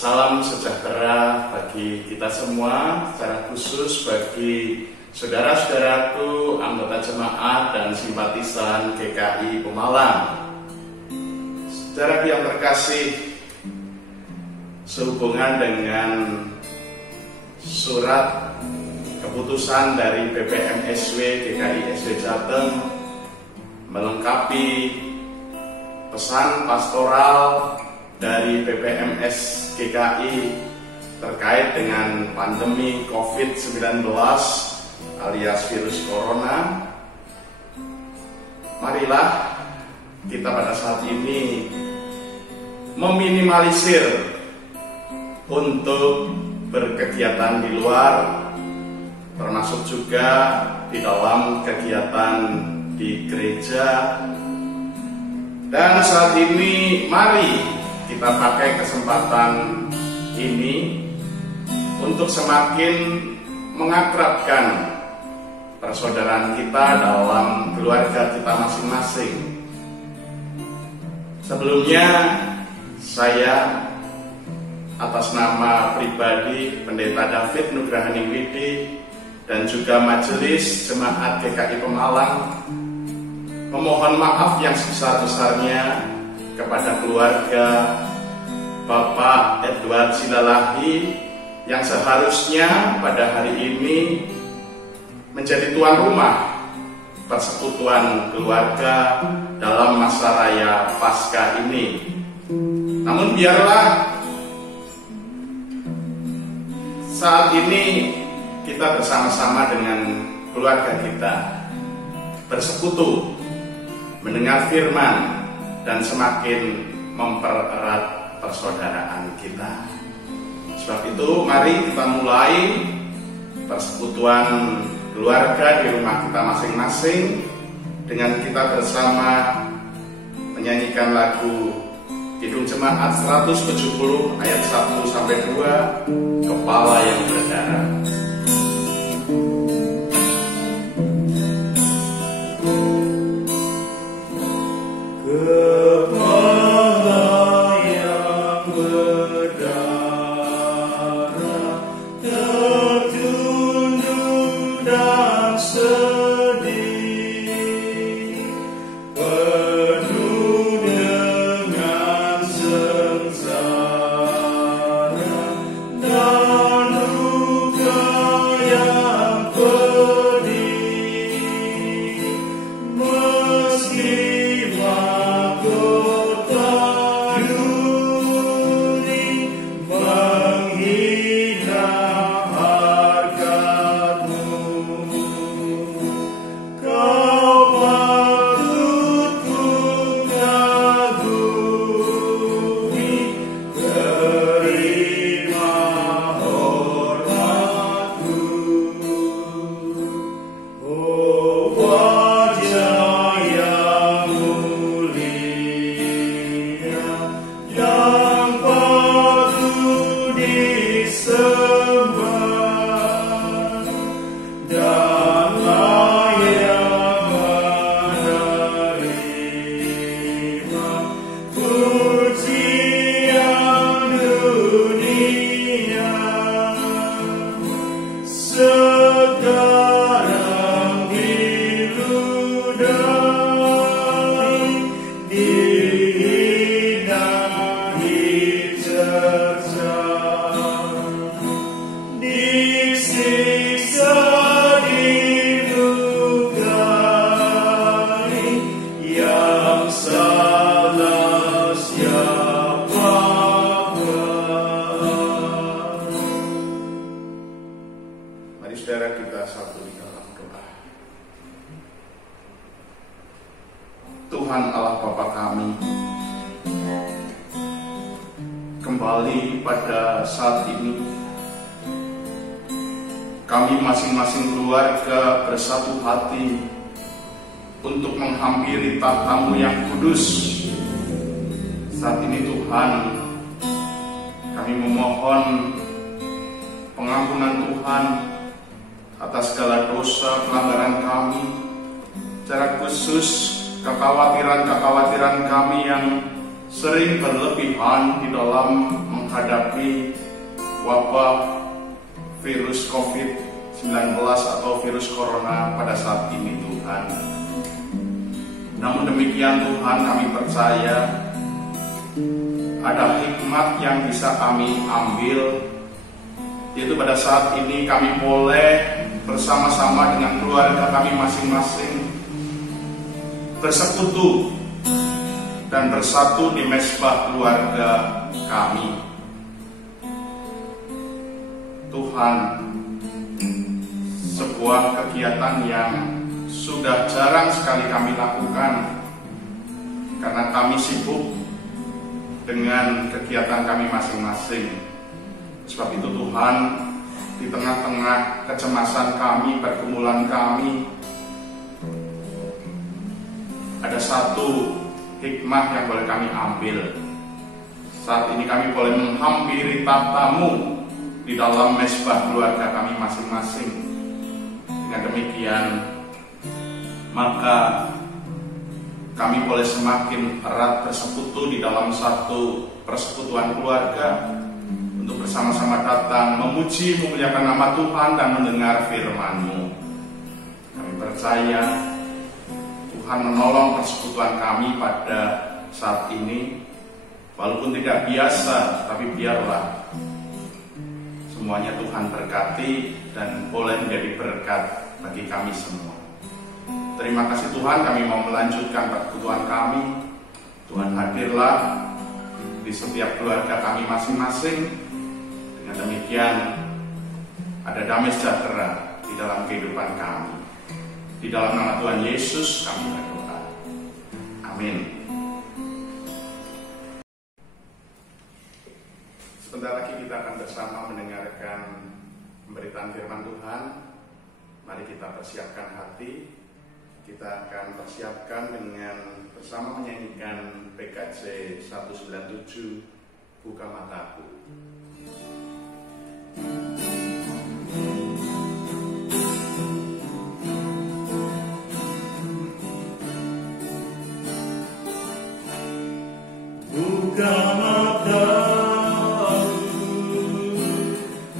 Salam sejahtera bagi kita semua, secara khusus bagi saudara-saudaraku, anggota jemaat dan simpatisan GKI Pemalang. Saudara yang terkasih, sehubungan dengan surat keputusan dari BPMSW GKI SD Jateng melengkapi pesan pastoral dari BPMS GKI terkait dengan pandemi COVID-19 alias virus corona. Marilah kita pada saat ini meminimalisir untuk berkegiatan di luar, termasuk juga di dalam kegiatan di gereja. Dan saat ini mari kita pakai kesempatan ini untuk semakin mengakrabkan persaudaraan kita dalam keluarga kita masing-masing. Sebelumnya saya atas nama pribadi Pendeta David Nugrahani Widi dan juga Majelis Jemaat GKI Pemalang memohon maaf yang sebesar-besarnya kepada keluarga Bapak Edward Silalahi yang seharusnya pada hari ini menjadi tuan rumah persekutuan keluarga dalam masa raya Paskah ini. Namun biarlah saat ini kita bersama-sama dengan keluarga kita bersekutu, mendengar firman, dan semakin mempererat persaudaraan kita. Sebab itu mari kita mulai persekutuan keluarga di rumah kita masing-masing dengan kita bersama menyanyikan lagu Kidung Jemaat 170 ayat 1-2, Kepala yang Berdarah. Tuhan Allah Bapa kami, kembali pada saat ini kami masing-masing keluarga bersatu hati untuk menghampiri tahta-Mu yang kudus. Saat ini Tuhan, kami memohon pengampunan Tuhan atas segala dosa pelanggaran kami, secara khusus kekhawatiran-kekhawatiran kami yang sering berlebihan di dalam menghadapi menghadapi wabah virus COVID-19 atau virus corona pada saat ini Tuhan. Namun demikian Tuhan, kami percaya ada hikmat yang bisa kami ambil, yaitu pada saat ini kami boleh bersama-sama dengan keluarga kami masing-masing bersekutu dan bersatu di mezbah keluarga kami. Tuhan, sebuah kegiatan yang sudah jarang sekali kami lakukan karena kami sibuk dengan kegiatan kami masing-masing. Sebab itu Tuhan, di tengah-tengah kecemasan kami, pergumulan kami, ada satu hikmah yang boleh kami ambil. Saat ini kami boleh menghampiri tahta-Mu di dalam mezbah keluarga kami masing-masing. Dengan demikian, maka kami boleh semakin erat bersekutu di dalam satu persekutuan keluarga untuk bersama-sama datang memuji, memuliakan nama Tuhan dan mendengar firman-Mu. Kami percaya Tuhan menolong persekutuan kami pada saat ini, walaupun tidak biasa, tapi biarlah semuanya Tuhan berkati dan boleh menjadi berkat bagi kami semua. Terima kasih Tuhan, kami mau melanjutkan persekutuan kami. Tuhan hadirlah di setiap keluarga kami masing-masing. Dengan demikian ada damai sejahtera di dalam kehidupan kami. Di dalam nama Tuhan Yesus kami berdoa. Amin. Sebentar lagi kita akan bersama mendengarkan pemberitaan firman Tuhan. Mari kita persiapkan hati. Kita akan persiapkan dengan bersama menyanyikan PKJ 197, Buka Mataku. Buka mataku,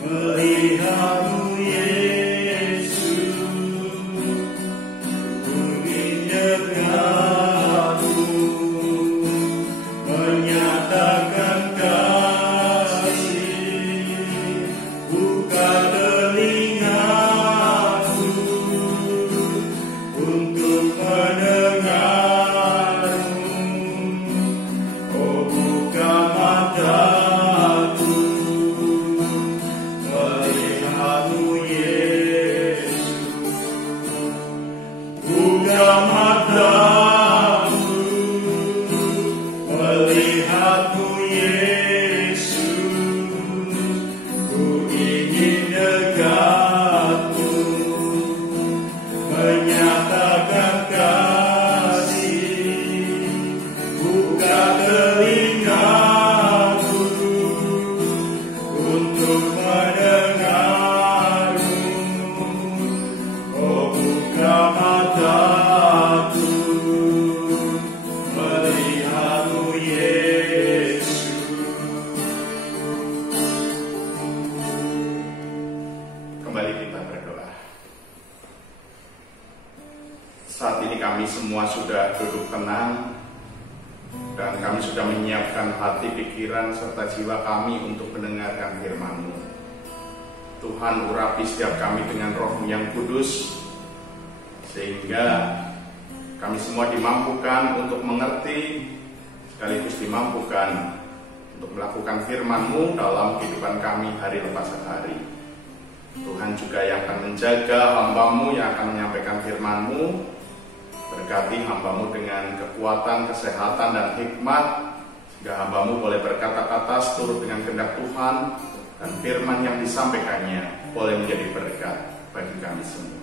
melihat-Mu Yesus, ku ingin dekat-Mu, menyatakan kasih. Buka telingaku untuk mendengar-Mu. Oh, buka mataku, melihat-Mu Yesus. Buka mataku, melihat-Mu Yesus. Ku ingin dekat-Mu, menyatakan kasih. Buka telingaku untuk mendengar-Mu. Oh, buka mataku, melihat-Mu Yesus. Kembali kita berdoa. Saat ini kami semua sudah duduk tenang dan kami sudah menyiapkan hati, pikiran, serta jiwa kami untuk mendengarkan firman-Mu. Tuhan, urapi setiap kami dengan Roh-Mu yang kudus, sehingga kami semua dimampukan untuk mengerti, sekaligus dimampukan untuk melakukan firman-Mu dalam kehidupan kami hari lepas hari. Tuhan juga yang akan menjaga hamba-Mu yang akan menyampaikan firman-Mu. Berkati hamba-Mu dengan kekuatan, kesehatan, dan hikmat, sehingga hamba-Mu boleh berkata-kata seturut dengan kehendak Tuhan, dan firman yang disampaikannya boleh menjadi berkat bagi kami semua.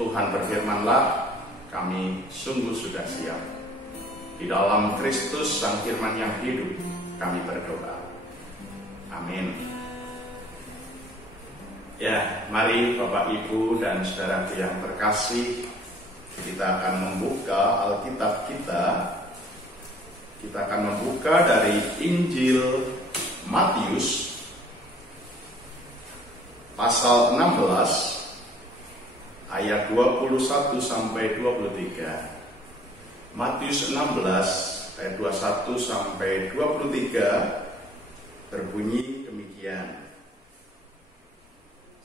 Tuhan, berfirman-Lah, kami sungguh sudah siap. Di dalam Kristus Sang Firman yang hidup, kami berdoa. Amin. Ya, mari Bapak, Ibu, dan saudaraku yang terkasih, kita akan membuka Alkitab kita Kita akan membuka dari Injil Matius pasal 16 ayat 21 sampai 23. Matius 16 ayat 21 sampai 23 berbunyi demikian.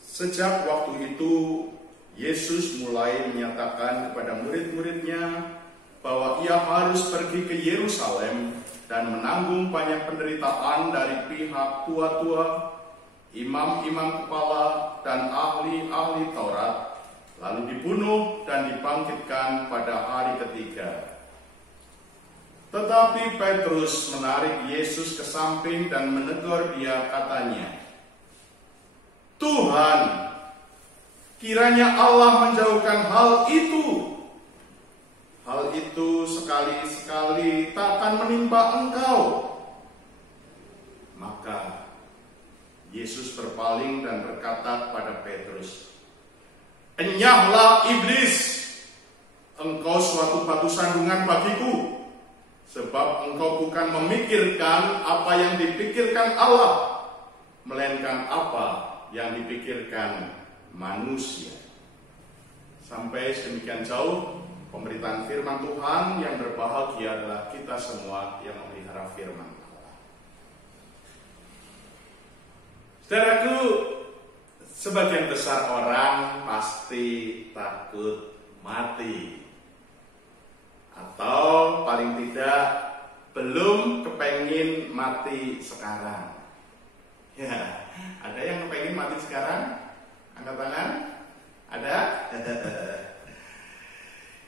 Sejak waktu itu Yesus mulai menyatakan kepada murid-muridnya bahwa ia harus pergi ke Yerusalem dan menanggung banyak penderitaan dari pihak tua-tua, imam-imam kepala, dan ahli-ahli Taurat, lalu dibunuh dan dibangkitkan pada hari ketiga. Tetapi Petrus menarik Yesus ke samping dan menegur dia, katanya, "Tuhan, kiranya Allah menjauhkan hal itu. Hal itu sekali-sekali tak akan menimpa engkau." Maka Yesus berpaling dan berkata kepada Petrus, "Enyahlah iblis, engkau suatu batu sandungan bagiku, sebab engkau bukan memikirkan apa yang dipikirkan Allah, melainkan apa yang dipikirkan manusia." Sampai sedemikian jauh pemberitaan firman Tuhan. Yang berbahagia adalah kita semua yang memelihara firman Allah. Saudaraku, sebagian besar orang pasti takut mati, atau paling tidak belum kepengin mati sekarang. Ya, ada yang kepengin mati sekarang? Angkat tangan. Ada?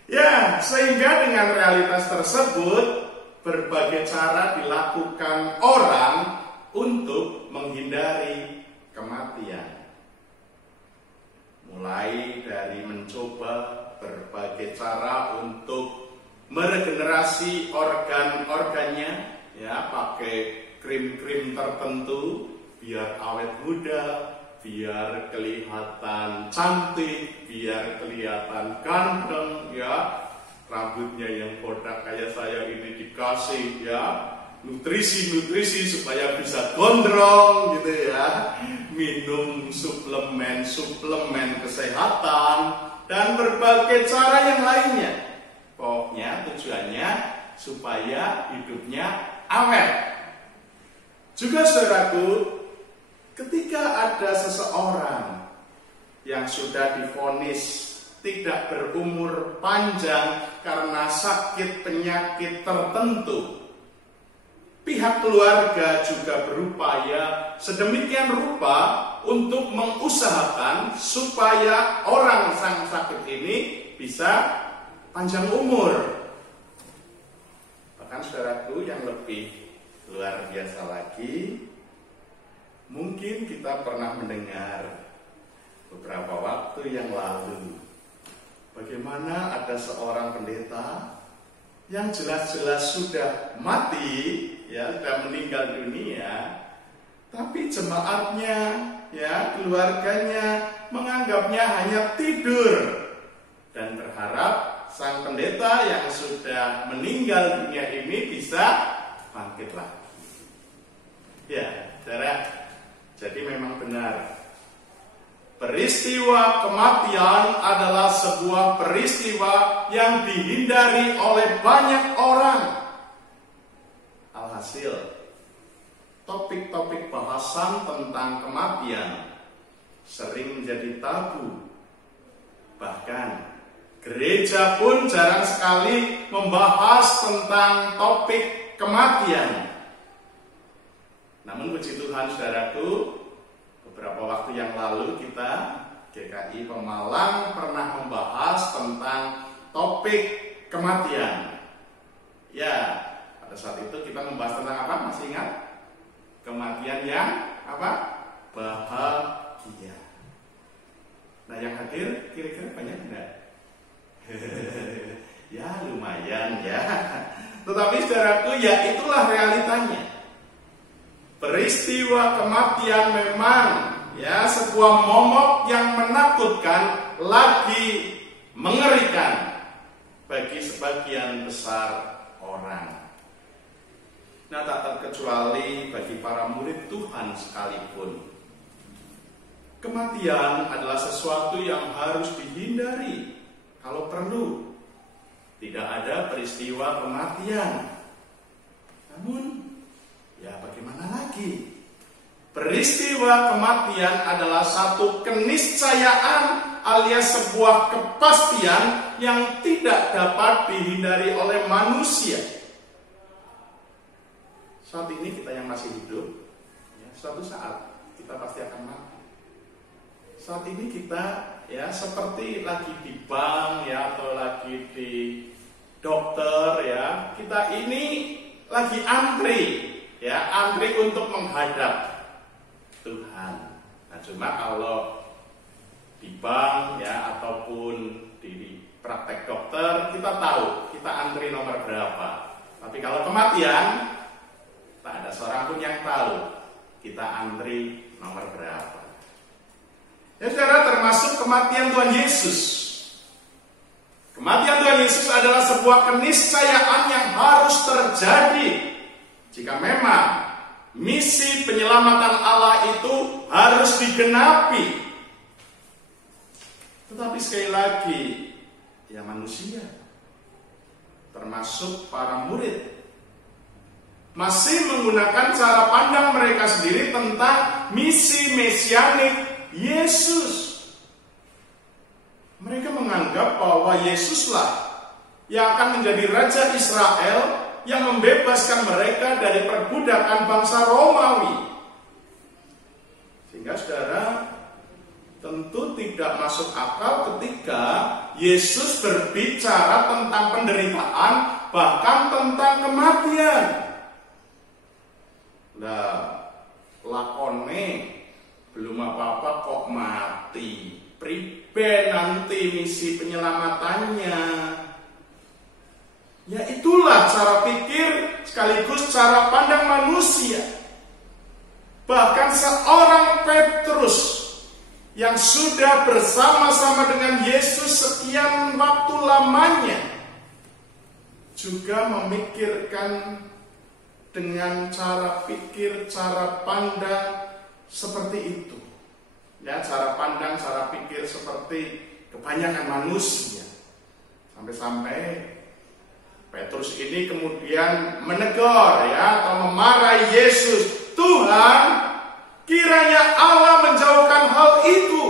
Ya, sehingga dengan realitas tersebut berbagai cara dilakukan orang untuk menghindari kematian. Mulai dari mencoba berbagai cara untuk meregenerasi organ-organnya, ya, pakai krim-krim tertentu biar awet muda, biar kelihatan cantik, biar kelihatan ganteng, ya. Rambutnya yang botak kayak saya ini dikasih, ya, nutrisi supaya bisa gondrong, gitu ya. Minum suplemen kesehatan dan berbagai cara yang lainnya. Pokoknya tujuannya supaya hidupnya awet. Juga saudaraku, ketika ada seseorang yang sudah divonis tidak berumur panjang karena sakit penyakit tertentu, pihak keluarga juga berupaya sedemikian rupa untuk mengusahakan supaya orang sang sakit ini bisa panjang umur. Bahkan saudaraku, yang lebih luar biasa lagi, mungkin kita pernah mendengar beberapa waktu yang lalu bagaimana ada seorang pendeta yang jelas-jelas sudah mati, ya, sudah meninggal dunia, tapi jemaatnya, ya, keluarganya menganggapnya hanya tidur dan berharap sang pendeta yang sudah meninggal dunia ini bisa bangkit lagi. Ya, saudara, jadi memang benar, peristiwa kematian adalah sebuah peristiwa yang dihindari oleh banyak orang. Alhasil, topik-topik bahasan tentang kematian sering menjadi tabu. Bahkan gereja pun jarang sekali membahas tentang topik kematian. Namun puji Tuhan saudaraku, beberapa waktu yang lalu kita GKI Pemalang pernah membahas tentang topik kematian. Ya, pada saat itu kita membahas tentang apa? Masih ingat? Kematian yang apa? Bahagia. Nah, yang hadir kira-kira banyak enggak? Ya, lumayan ya. Tetapi saudaraku, ya itulah realitanya. Peristiwa kematian memang, ya, sebuah momok yang menakutkan, lagi mengerikan bagi sebagian besar orang. Nah, tak terkecuali bagi para murid Tuhan sekalipun. Kematian adalah sesuatu yang harus dihindari kalau perlu. Tidak ada peristiwa kematian. Namun, ya bagaimana lagi? Peristiwa kematian adalah satu keniscayaan alias sebuah kepastian yang tidak dapat dihindari oleh manusia. Saat ini kita yang masih hidup, ya, suatu saat kita pasti akan mati. Saat ini kita ya seperti lagi di bank ya atau lagi di dokter ya, kita ini lagi antri ya, antri untuk menghadap Tuhan. Nah, cuma kalau di bank ya ataupun di praktek dokter kita tahu kita antri nomor berapa. Tapi kalau kematian tak ada seorang pun yang tahu kita antri nomor berapa. Ya saudara, termasuk kematian Tuhan Yesus. Kematian Tuhan Yesus adalah sebuah keniscayaan yang harus terjadi jika memang misi penyelamatan Allah itu harus digenapi. Tetapi sekali lagi, ya manusia, termasuk para murid, masih menggunakan cara pandang mereka sendiri tentang misi mesianik Yesus. Mereka menganggap bahwa Yesuslah yang akan menjadi Raja Israel yang membebaskan mereka dari perbudakan bangsa Romawi. Sehingga saudara, tentu tidak masuk akal ketika Yesus berbicara tentang penderitaan, bahkan tentang kematian. Nah, lakone belum apa-apa kok mati. Pribe nanti misi penyelamatannya. Ya itulah cara pikir sekaligus cara pandang manusia. Bahkan seorang Petrus yang sudah bersama-sama dengan Yesus sekian waktu lamanya juga memikirkan dengan cara pikir, cara pandang seperti itu. Ya, cara pandang, cara pikir seperti kebanyakan manusia. Sampai-sampai Petrus ini kemudian menegur ya atau memarahi Yesus. Tuhan, kiranya Allah menjauhkan hal itu.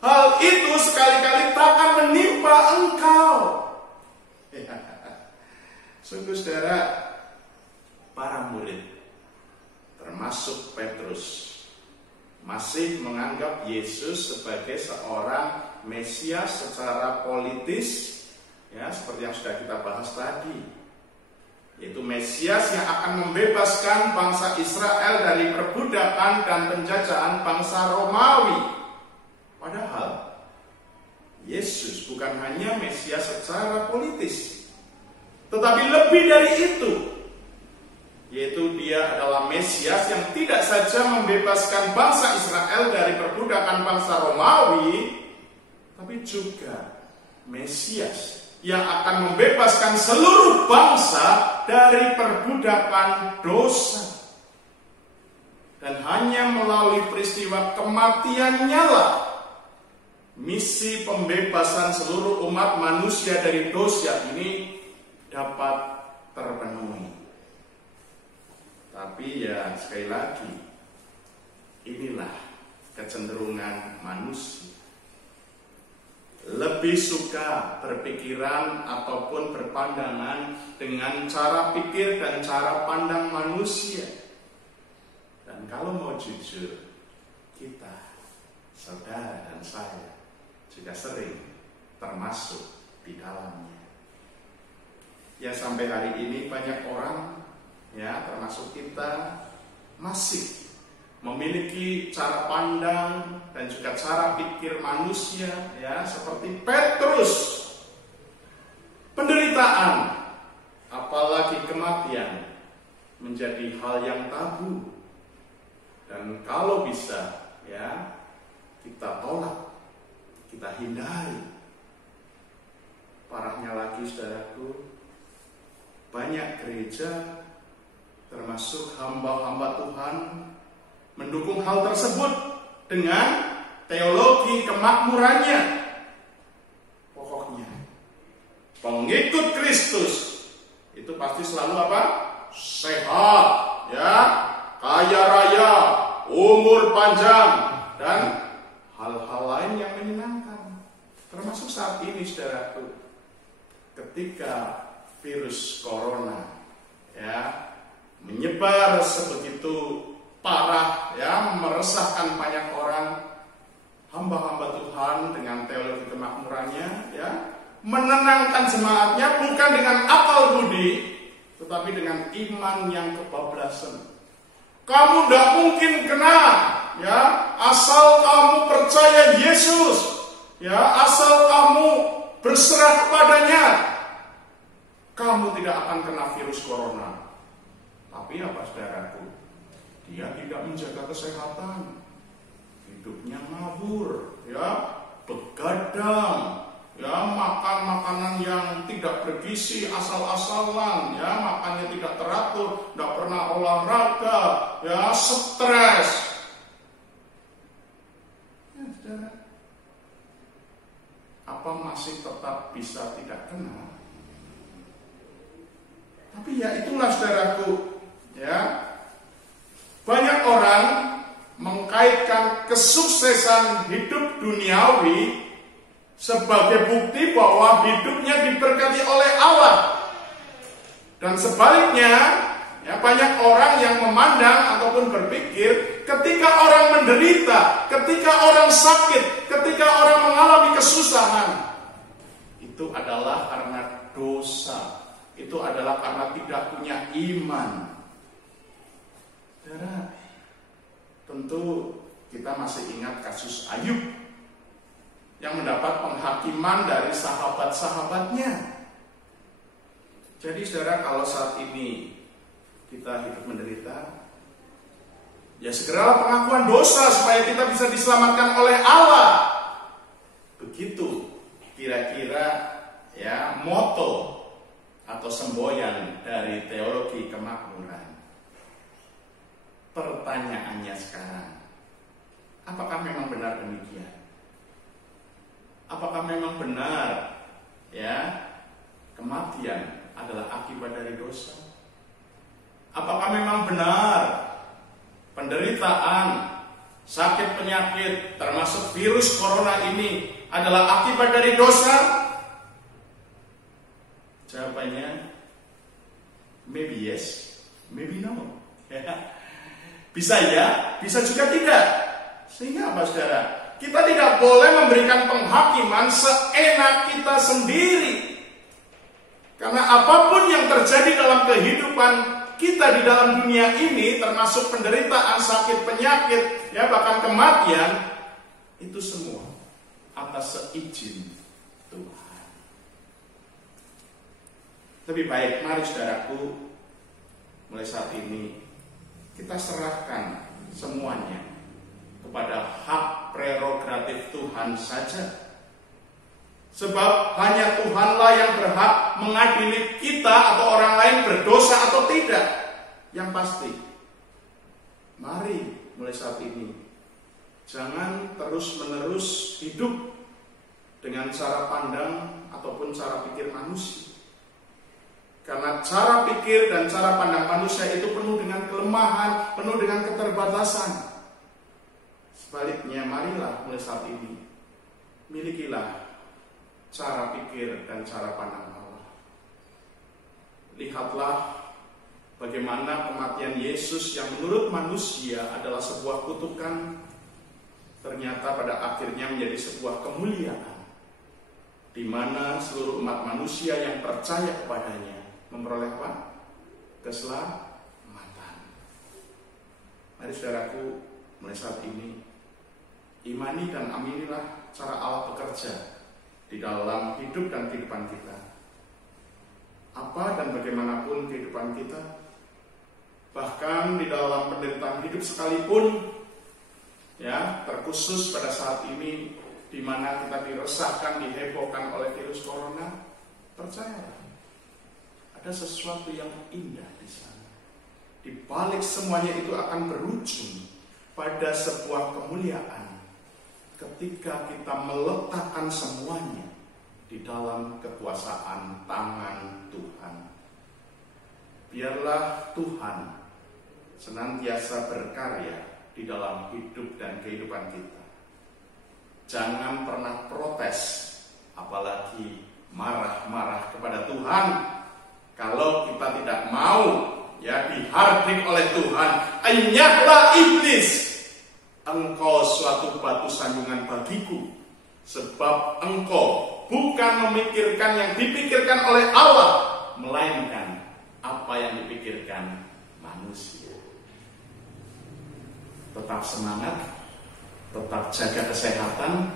Hal itu sekali-kali takkan menimpa engkau. Sungguh saudara, para murid termasuk Petrus masih menganggap Yesus sebagai seorang Mesias secara politis, ya seperti yang sudah kita bahas tadi, yaitu Mesias yang akan membebaskan bangsa Israel dari perbudakan dan penjajahan bangsa Romawi. Padahal Yesus bukan hanya Mesias secara politis, tetapi lebih dari itu, yaitu dia adalah Mesias yang tidak saja membebaskan bangsa Israel dari perbudakan bangsa Romawi, tapi juga Mesias yang akan membebaskan seluruh bangsa dari perbudakan dosa. Dan hanya melalui peristiwa kematiannya lah misi pembebasan seluruh umat manusia dari dosa ini dapat terpenuhi. Tapi ya sekali lagi, inilah kecenderungan manusia. Lebih suka berpikiran ataupun berpandangan dengan cara pikir dan cara pandang manusia. Dan kalau mau jujur, kita, saudara dan saya, juga sering termasuk di dalamnya. Ya sampai hari ini banyak orang, ya termasuk kita, masih memiliki cara pandang dan juga cara pikir manusia, ya seperti Petrus. Penderitaan, apalagi kematian, menjadi hal yang tabu. Dan kalau bisa, ya kita tolak, kita hindari. Parahnya lagi, saudaraku, banyak gereja termasuk hamba-hamba Tuhan, mendukung hal tersebut dengan teologi kemakmurannya. Pokoknya pengikut Kristus itu pasti selalu apa? Sehat, ya, kaya raya, umur panjang, dan hal-hal lain yang menyenangkan. Termasuk saat ini, saudaraku, ketika virus corona ya menyebar sebegitu parah, ya, meresahkan banyak orang, hamba-hamba Tuhan dengan teologi kemakmurannya, ya, menenangkan jemaatnya bukan dengan akal budi, tetapi dengan iman yang kebablasan. Kamu tidak mungkin kena, ya, asal kamu percaya Yesus, ya, asal kamu berserah kepadanya, kamu tidak akan kena virus corona. Tapi apa, saudaraku? Dia tidak menjaga kesehatan, hidupnya ngabur, ya, begadang, ya, makan makanan yang tidak bergizi, asal-asalan, ya, makannya tidak teratur, tidak pernah olahraga, ya, stres. Ya, saudara, apa masih tetap bisa tidak kena? Tapi ya itulah, saudaraku, ya, banyak orang mengkaitkan kesuksesan hidup duniawi sebagai bukti bahwa hidupnya diberkati oleh Allah. Dan sebaliknya, ya, banyak orang yang memandang ataupun berpikir ketika orang menderita, ketika orang sakit, ketika orang mengalami kesusahan, itu adalah karena dosa. Itu adalah karena tidak punya iman. Saudara, tentu kita masih ingat kasus Ayub yang mendapat penghakiman dari sahabat-sahabatnya. Jadi, saudara, kalau saat ini kita hidup menderita, ya segeralah pengakuan dosa supaya kita bisa diselamatkan oleh Allah. Begitu kira-kira, ya, moto atau semboyan dari teologi kemakmuran. Pertanyaannya sekarang, apakah memang benar demikian? Apakah memang benar, ya, kematian adalah akibat dari dosa? Apakah memang benar penderitaan, sakit penyakit, termasuk virus corona ini adalah akibat dari dosa? Jawabannya maybe yes, maybe no. Bisa ya, bisa juga tidak. Sehingga apa, saudara? Kita tidak boleh memberikan penghakiman seenak kita sendiri. Karena apapun yang terjadi dalam kehidupan kita di dalam dunia ini, termasuk penderitaan, sakit, penyakit, ya, bahkan kematian, itu semua atas seizin Tuhan. Lebih baik, mari, saudaraku, mulai saat ini kita serahkan semuanya kepada hak prerogatif Tuhan saja. Sebab hanya Tuhanlah yang berhak mengadili kita atau orang lain berdosa atau tidak. Yang pasti, mari mulai saat ini jangan terus-menerus hidup dengan cara pandang ataupun cara pikir manusia. Karena cara pikir dan cara pandang manusia itu penuh dengan kelemahan, penuh dengan keterbatasan. Sebaliknya, marilah mulai saat ini milikilah cara pikir dan cara pandang Allah. Lihatlah bagaimana kematian Yesus yang menurut manusia adalah sebuah kutukan, ternyata pada akhirnya menjadi sebuah kemuliaan, di mana seluruh umat manusia yang percaya kepadanya memperoleh apa? Keselamatan. Mari, saudaraku, mulai saat ini imani dan aminilah cara Allah bekerja di dalam hidup dan kehidupan kita. Apa dan bagaimanapun kehidupan kita, bahkan di dalam penderitaan hidup sekalipun, ya, terkhusus pada saat ini di mana kita diresahkan, dihebohkan oleh virus corona, percayalah, ada sesuatu yang indah di sana. di balik semuanya itu akan berujung pada sebuah kemuliaan ketika kita meletakkan semuanya di dalam kekuasaan tangan Tuhan. Biarlah Tuhan senantiasa berkarya di dalam hidup dan kehidupan kita. Jangan pernah protes, apalagi marah-marah kepada Tuhan kalau kita tidak mau dihardik oleh Tuhan. Enyahlah iblis, engkau suatu batu sandungan bagiku, sebab engkau bukan memikirkan yang dipikirkan oleh Allah, melainkan apa yang dipikirkan manusia. Tetap semangat, tetap jaga kesehatan,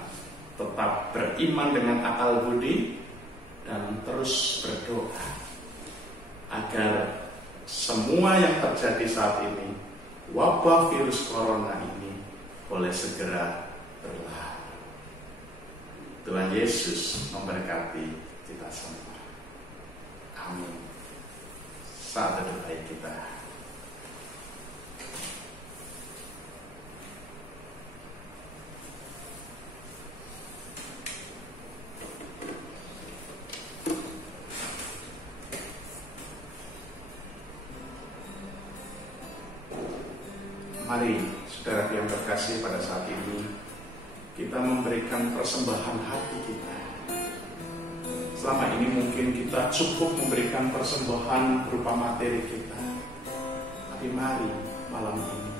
tetap beriman dengan akal budi, dan terus berdoa agar semua yang terjadi saat ini, wabah virus corona ini, boleh segera berlalu. Tuhan Yesus memberkati kita semua. Amin. Saat teduh baik kita. Mari, saudara yang terkasih, pada saat ini kita memberikan persembahan hati kita. Selama ini mungkin kita cukup memberikan persembahan berupa materi kita, tapi mari malam ini,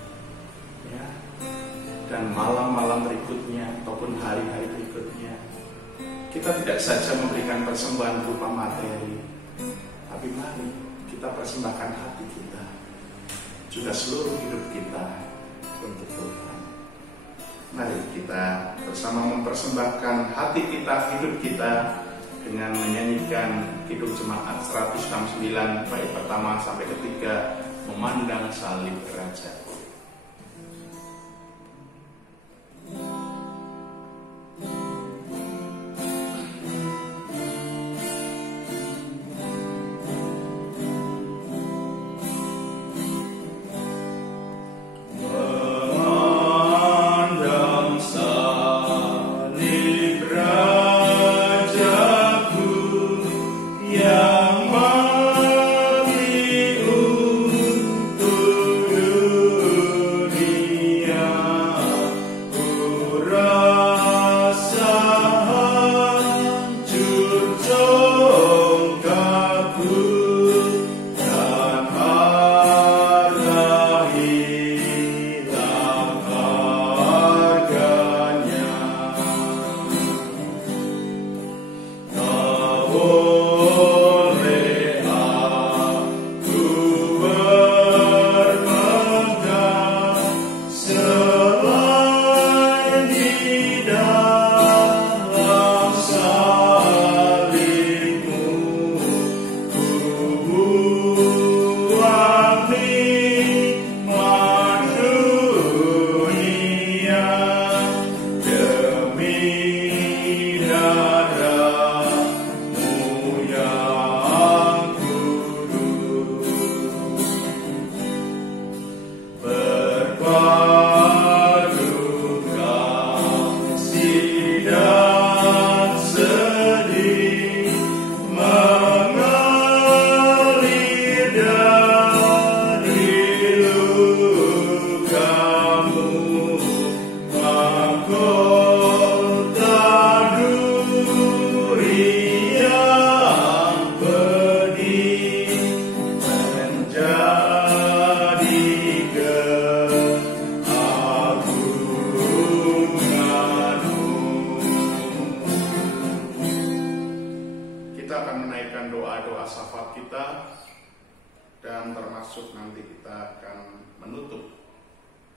dan malam-malam berikutnya ataupun hari-hari berikutnya, kita tidak saja memberikan persembahan berupa materi, tapi mari kita persembahkan hati kita, juga seluruh hidup kita untuk Tuhan. Mari kita bersama mempersembahkan hati kita, hidup kita, dengan menyanyikan Kidung Jemaat 169 bait pertama sampai ketiga, Memandang Salib Raja.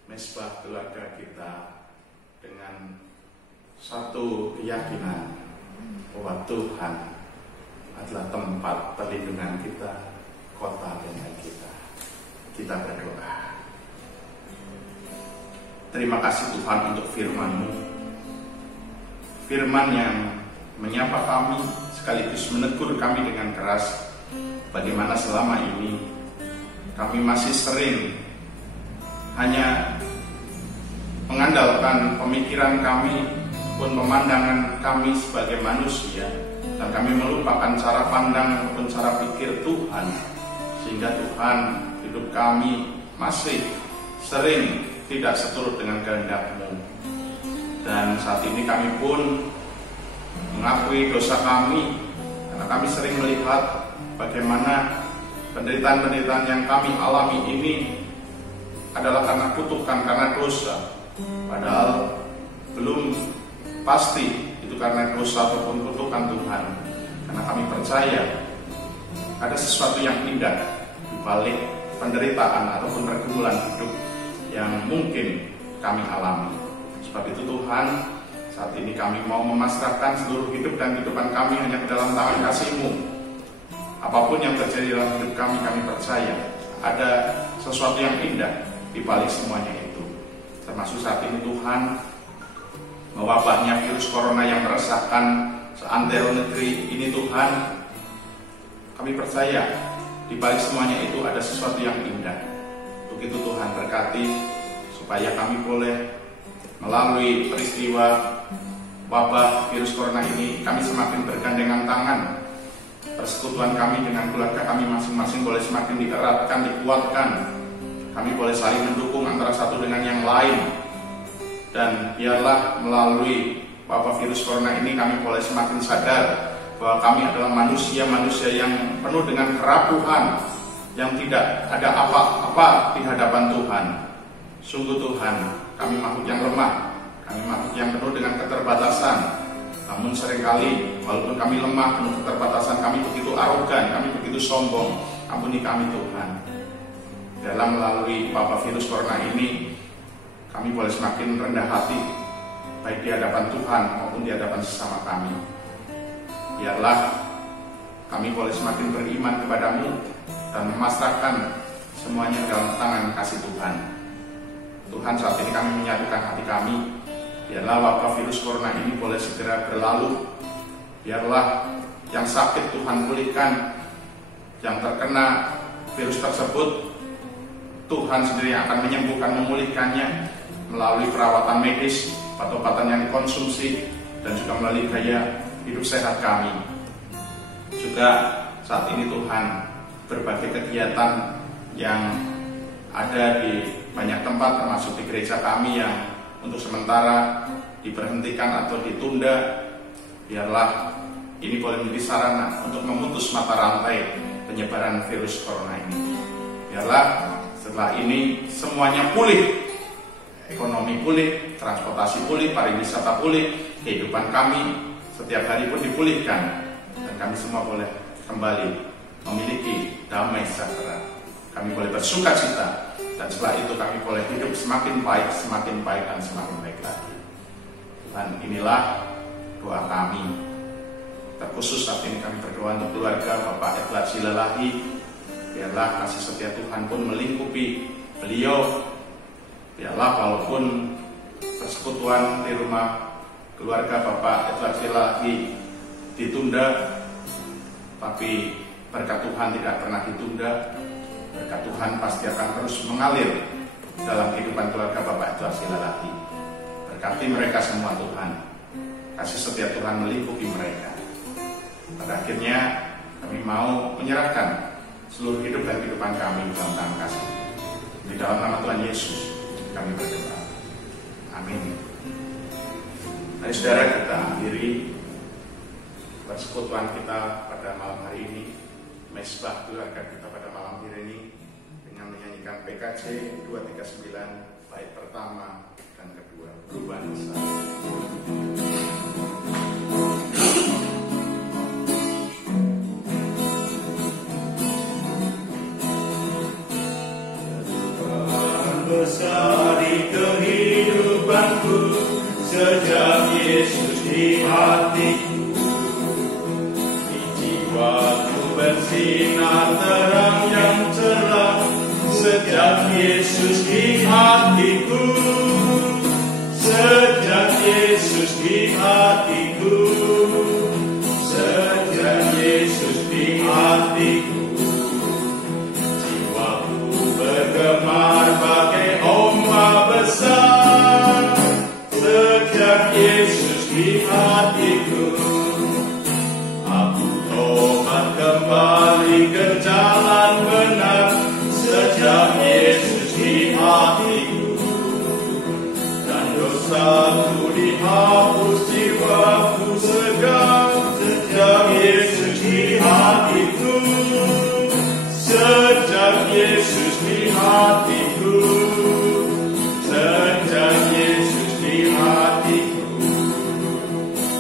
Mesbah keluarga kita dengan satu keyakinan bahwa Tuhan adalah tempat perlindungan kita, kota benteng kita. Kita berdoa. Terima kasih Tuhan untuk firman-Mu, firman yang menyapa kami sekaligus menegur kami dengan keras bagaimana selama ini kami masih sering hanya mengandalkan pemikiran kami pun pemandangan kami sebagai manusia, dan kami melupakan cara pandang maupun cara pikir Tuhan, sehingga Tuhan, hidup kami masih sering tidak seturut dengan kehendak-Mu. Dan saat ini kami pun mengakui dosa kami, karena kami sering melihat bagaimana penderitaan-penderitaan yang kami alami ini adalah karena kutukan, karena dosa. Padahal belum pasti itu karena dosa ataupun kutukan Tuhan. Karena kami percaya ada sesuatu yang indah di balik penderitaan ataupun pergumulan hidup yang mungkin kami alami. Sebab itu Tuhan, saat ini kami mau memasrahkan seluruh hidup dan kehidupan kami hanya ke dalam tangan kasih-Mu. Apapun yang terjadi dalam hidup kami percaya ada sesuatu yang indah di balik semuanya itu. Termasuk saat ini Tuhan, mewabahnya virus corona yang meresahkan seantero negeri ini Tuhan, kami percaya di balik semuanya itu ada sesuatu yang indah. Untuk itu Tuhan berkati supaya kami boleh melalui peristiwa wabah virus corona ini, kami semakin bergandengan tangan. Persekutuan kami dengan keluarga kami masing-masing boleh semakin dieratkan, dikuatkan. Kami boleh saling mendukung antara satu dengan yang lain. Dan biarlah melalui wabah virus corona ini kami boleh semakin sadar bahwa kami adalah manusia-manusia yang penuh dengan kerapuhan, yang tidak ada apa-apa di hadapan Tuhan. Sungguh Tuhan, kami makhluk yang lemah, kami makhluk yang penuh dengan keterbatasan. Namun seringkali walaupun kami lemah, penuh keterbatasan, kami begitu arogan, kami begitu sombong. Ampuni kami Tuhan. Dalam melalui wabah virus corona ini, kami boleh semakin rendah hati, baik di hadapan Tuhan maupun di hadapan sesama kami. Biarlah kami boleh semakin beriman kepada-Mu dan memasrahkan semuanya dalam tangan kasih Tuhan. Tuhan, saat ini kami menyatukan hati kami. Biarlah wabah virus corona ini boleh segera berlalu. Biarlah yang sakit Tuhan pulihkan, yang terkena virus tersebut Tuhan sendiri yang akan menyembuhkan, memulihkannya melalui perawatan medis, obat-obatan yang dikonsumsi, dan juga melalui gaya hidup sehat kami. Juga saat ini Tuhan, berbagai kegiatan yang ada di banyak tempat, termasuk di gereja kami yang untuk sementara diberhentikan atau ditunda, biarlah ini boleh menjadi sarana untuk memutus mata rantai penyebaran virus corona ini. Biarlah setelah ini semuanya pulih, ekonomi pulih, transportasi pulih, pariwisata pulih, kehidupan kami setiap hari pun dipulihkan, dan kami semua boleh kembali memiliki damai sejahtera. Kami boleh bersuka cita, dan setelah itu kami boleh hidup semakin baik, dan semakin baik lagi. Tuhan, inilah doa kami. Terkhusus saat ini kami berdoa untuk keluarga Bapak Edward Silalahi. Biarlah kasih setia Tuhan pun melingkupi beliau. Biarlah walaupun persekutuan di rumah keluarga Bapak Edward Silalahi ditunda, tapi berkat Tuhan tidak pernah ditunda. Berkat Tuhan pasti akan terus mengalir dalam kehidupan keluarga Bapak Edward Silalahi. Berkati mereka semua Tuhan. Kasih setia Tuhan melingkupi mereka. Pada akhirnya kami mau menyerahkan seluruh hidup dan kehidupan kami dalam tangan kasih. Di dalam nama Tuhan Yesus kami berdoa. Amin. Mari saudara, kita akhiri persekutuan kita pada malam hari ini, mesbah keluarga kita pada malam hari ini, dengan menyanyikan PKJ 239 bait pertama dan kedua, Berbangsa. Besar di kehidupanku sejak Yesus di hatiku, di jiwaku bersinar terang yang cerah sejak Yesus di hatiku, sejak Yesus di hatiku, sejak Yesus di hatiku, jiwaku hatiku, dan dosaku dihapus jiwaku segar sejak Yesus di hatiku, sejak Yesus di hatiku, sejak Yesus di hatiku.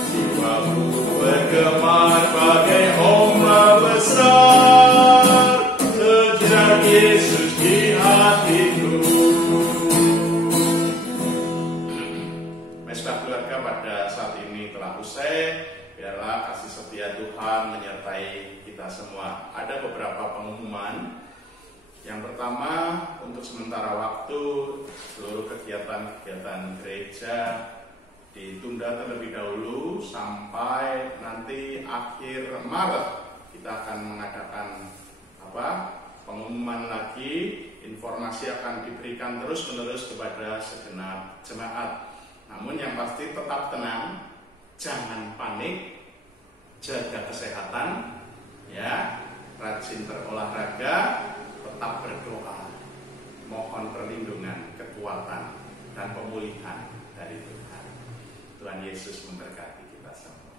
Jiwaku bergemar bagai ombak besar, sejak Yesus di hatiku. Mesbah keluarga pada saat ini telah usai. Biarlah kasih setia Tuhan menyertai kita semua. Ada beberapa pengumuman. Yang pertama, untuk sementara waktu seluruh kegiatan-kegiatan gereja ditunda terlebih dahulu sampai nanti akhir Maret. Kita akan mengadakan pengumuman lagi. Informasi akan diberikan terus-menerus kepada segenap jemaat. Namun yang pasti tetap tenang, jangan panik, jaga kesehatan, ya, rajin berolahraga, tetap berdoa, mohon perlindungan, kekuatan, dan pemulihan dari Tuhan. Tuhan Yesus memberkati kita semua.